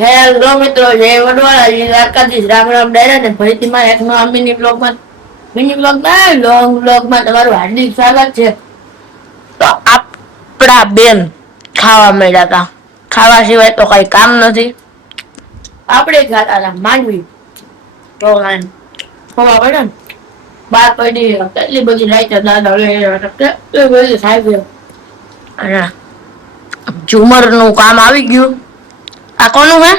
Hello મિત્રો, જય વડવાળા, જય દ્વારકાધીશ, રામ રામ ડાયરા ને ફરીથી મારા એક નવા મિની બ્લોગ ના લોંગ બ્લોગમાં તમારું હાર્દિક સ્વાગત છે. તો આપડા બેન ખાવા મળ્યા હતા. ખાવા સિવાય તો કઈ કામ નથી. આપણે ખાતા હતા માંડવી તો ખવા પડે ને બાર પડી કેટલી બધી લાઈટ દાદા કેટલી બધી થાય. અને ઝુમર નું કામ આવી ગયું. આ કોનું હે?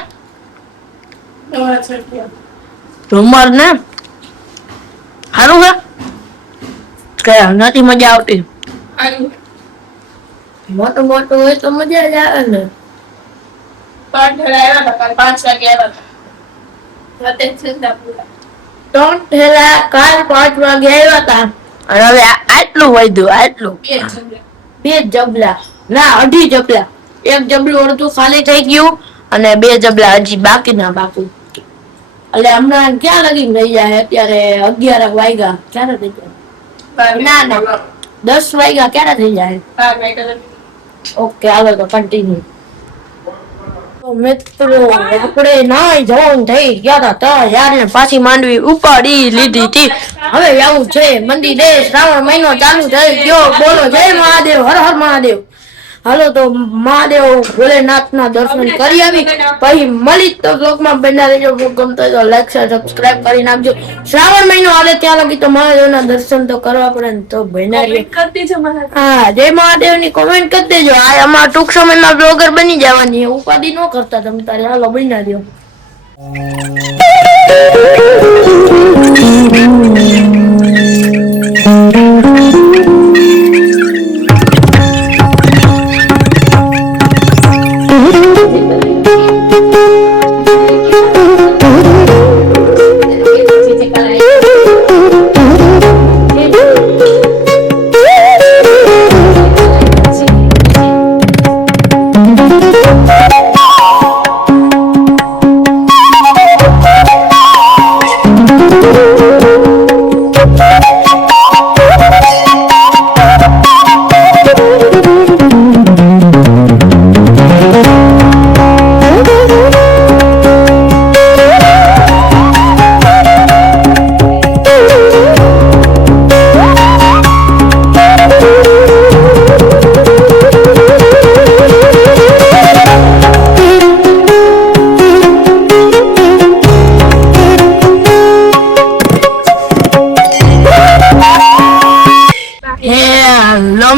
ઝુમર ને સારું હે કે નથી મજા આવતી? મોટું મોટું હોય તો મજા જ આવે ને. 3 થેલા કાલ 5 વાગે આવ્યા હતા અને હવે આટલું વધ્યું. આટલું 2 જબલા ના 2.5 જબલા. 1 જબલું અડધું ખાલી થઈ ગયું અને 2 જબલા હજી બાકી બાકી. એટલે હમણાં ક્યાં લગી રહી જાય? અત્યારે 11 વાગ્યા. ક્યારે થઈ જાય? ના 10 વાગ્યા ક્યારે થઈ જાય? ઓકે, હાલો તો કન્ટિન્યુ. તો મિત્રો આપણે નાઈ ધોઈને થઈ ગયા હતા યાર ને પાછી માંડવી ઉપાડી લીધી હતી. હવે આવું છે મંદિરે. શ્રાવણ મહિનો ચાલુ થઈ ગયો. બોલો જય મહાદેવ, હર હર મહાદેવ. હાલો તો મહાદેવ ભોલેનાથ ના દર્શન કરી આવી પછી મળી તો બ્લોગમાં બના રહેજો. બ્લોગ ગમતો હોય તો લાઈક શેર સબસ્ક્રાઇબ કરી નાખજો. શ્રાવણ મહિનો આવે ત્યાં લગી તો મહાદેવના દર્શન તો કરવા પડે ને. તો બના હા, જય મહાદેવ ની કોમેન્ટ કરી દેજો. આ અમારા ટૂંક સમયમાં બ્લોગર બની જવાની. ઉપાધિ ન કરતા તમે તારે. હાલો બના દો.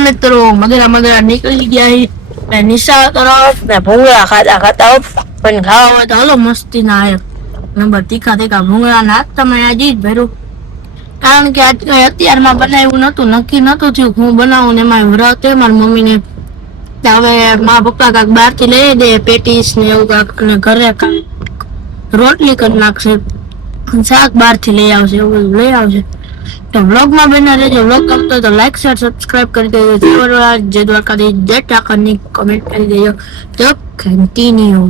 મિત્રો મગરા નીકળી ગયા નિશા તરફ ને ભૂંગળા ખાતા પણ ખાવા હોય તો હાલો મસ્તી ના આવે નંબર તીખા ભૂંગળા નાખતા મેં આજે જ ભર્યું. કારણ કે અત્યારમાં બનાવ્યું નતું, નક્કી નતું થયું હું બનાવું ને એમાં વ્રત એ મારી મમ્મી ને. હવે મારા પપ્પા કાંક બહાર થી લઈ દે પેટીસ ને એવું કાંક અને ઘરે રોટલી કરી નાખશે, શાક બહાર થી લઈ આવશે, એવું બધું લઈ આવશે. તો વ્લોગમાં બના રહેજો. વ્લોગ ગમતો તો લાઈક શેર સબસ્ક્રાઇબ કરી દેજો. જય દ્વારકાધીશ, જય ઠાકરની કમેન્ટ કરી દેજો. તો કન્ટિન્યુ.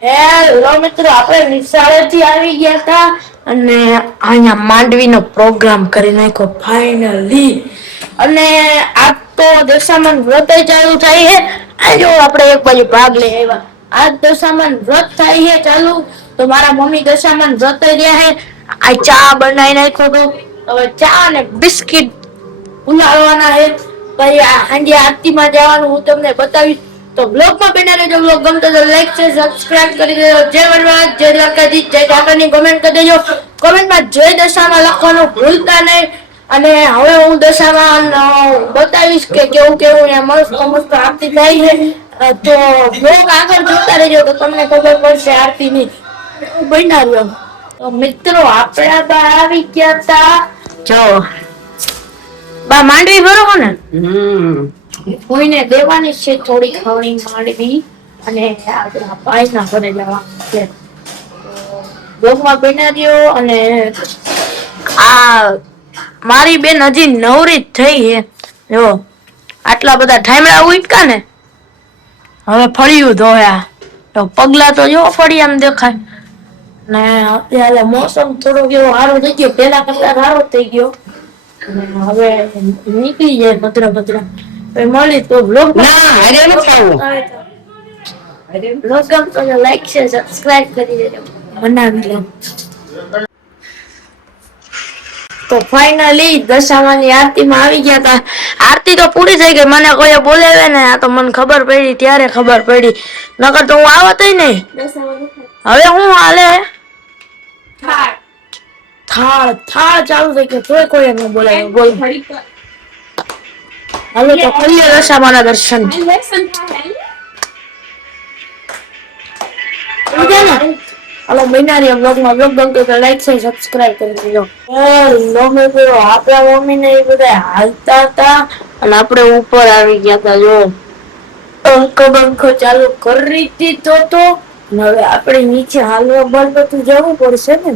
હેલો મિત્રો, આપણે નિશાળેથી આવી ગયા હતા અને અહીંયા માંડવીનો પ્રોગ્રામ કરી નાખ્યો ફાઇનલી. અને આ તો દશામાન વ્રત ચાલુ થાય છે. આ જો આપણે એક બાજુ ભાગ લઈ આવ્યા. આ દશામાન વ્રત થાય છે ચાલુ. તો મારા મમ્મી દશામાન વ્રત રહ્યા છે. આ ચા બનાવી નાખ્યો તો હવે ચા અને બિસ્કિટ ઉલાળવાના છે. પછી સાંજે આરતીમાં જવાનું હું તમને બતાવીશ. તો બ્લોગમાં બના રહેજો. બ્લોગ ગમતો તો લાઈક છે, સબસ્ક્રાઇબ કરી દેજો. જય વડવાદ, જય દ્વારકાધીશ, જય ઠાકરની કોમેન્ટ કરી દેજો. કોમેન્ટમાં જય દશામાં લખવાનું ભૂલતા નહીં. અને હવે હું દશામાં બતાવીશ કે કેવું કેવું મસ્ત આરતી થાય છે. તો બ્લોગ આગળ જોતા રહેજો તો તમને ખબર પડશે આરતી ની. બના રહ્યો. તો મિત્રો આપણે બહાર આવી ગયા હતા. જો બા માંડવી બરોબર ને કોઈને દેવાની છે થોડી ઘણી માંડવી અને આપણા પાયના ઘરે જવાનું છે. બ્લોગમાં બના રહ્યો. અને આ મારી બેન હજી નવરી થઈ છે. જો આટલા બધા ઠામડા ઉટકા ને હવે ફળિયું ધોયા તો પગલા તો જો ફળિયામાં દેખાય. ને અત્યારે મોસમ થોડોક એવો સારો થઈ ગયો, પેલા કરતા સારો થઈ ગયો. અને હવે નીકળી જાય ભદ્ર ભદ્ર. મળી તો બ્લોગ ગમતો લાઈક છે, સબસ્ક્રાઇબ કરી દેજો, બનાવી લો. તો ફાઇનલી દશામાની આરતીમાં આવી ગયા હતા. આરતી તો પૂરી થઈ ગઈ, મને કોઈ બોલાવે ને આ તો મને ખબર પડી ત્યારે ખબર પડી, નકર તો હું આવત નહીં. હવે હું હાલે થાળ થાળ ચાલુ થઈ ગયો તોય કોઈ ન બોલાવે. બોલ હાલો તો કરીએ દશામાના દર્શન. હાલો મહિનારી બ્લોગમાં બ્લોગ ગમતો તો લાઈક છે, સબસ્ક્રાઇબ કરી દેજો. આપણા મમ્મી ને એ બધા હાલતા હતા અને આપણે ઉપર આવી ગયા હતા. જો પંખો ચાલુ કરી દીધો તો હવે આપણે નીચે હાલવા બધું જવું પડશે ને.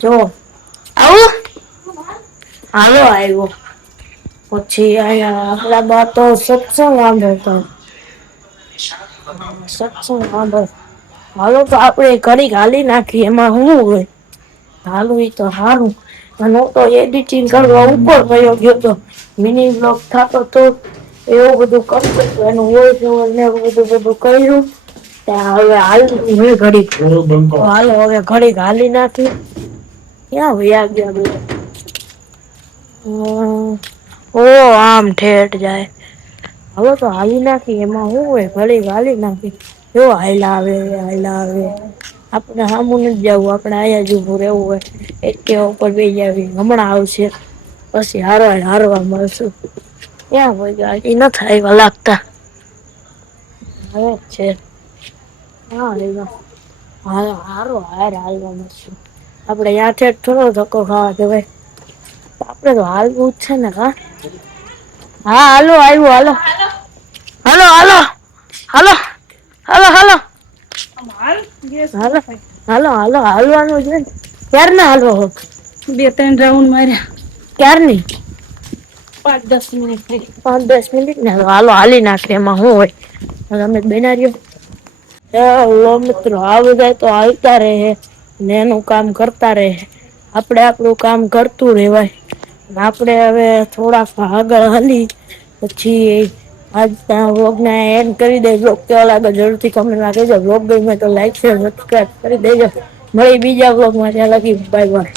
જો આવું હાલો આવ્યો પછી અહીંયા આપણા બા તો સત્સંગ સાંભળતા. સત્સંગ સાંભળ. હાલો તો આપણે ઘડી હાલી નાખી, એમાં શું હોય, હાલું એ તો સારું. અને હું તો એડિટિંગ કરવા ઉપર ગયો તો મિની બ્લોગ થતો તો એવું બધું કરતો હતો, એનું વોઇસ ઓવર ને એવું બધું કર્યું. હવે હાલતું હવે ઘડી હાલો હવે ઘડી હાલી નાખી. ક્યાં વયા ગયા બધા? ઓ આમ ઠેઠ જાય. હવે તો હાલી નાખી, એમાં શું હોય, ઘડી હાલી નાખી. જો હાયલા આવે આપણે સામું નથી જવું, આપણે આયા જ ઉભું રહેવું હોય. એકેવા ઉપર બેસી જાવી, હમણાં આવશે પછી હારવા મળશું. ક્યાં હોય એ ન થાય લાગતા. હવે છે હારો હાલવા મળશું. આપણે ત્યાંથી થોડો ધક્કો ખાવા જવાય, આપણે તો હાલવું જ છે ને. હા હાલો આવ્યું. હાલો હાલો હાલો હાલો હાલો હાલો હાલો હાલો હાલવાનું છે ને. ક્યાર ના હાલવો હો? 2-3 રાઉન્ડ માર્યા. ક્યારની? 5-10 મિનિટ થઈ. 5-10 મિનિટ ને હાલો હાલી નાખે, એમાં શું હોય. અમે બેનારીઓ મિત્રો આ બધા તો હાલતા રહે ને એનું કામ કરતા રહે, આપણે આપણું કામ કરતું રહેવાય. આપણે હવે થોડાક આગળ હાલી પછી આજના વ્લોગને એન્ડ કરી દે. વ્લોગ કેવો લાગે જરૂરથી કમેન્ટમાં કહેજો. વ્લોગ ગમે તો લાઈક શેર સબસ્ક્રાઇબ કરી દેજો. મળી બીજા વ્લોગમાં, ત્યાં લગી બાય બાય.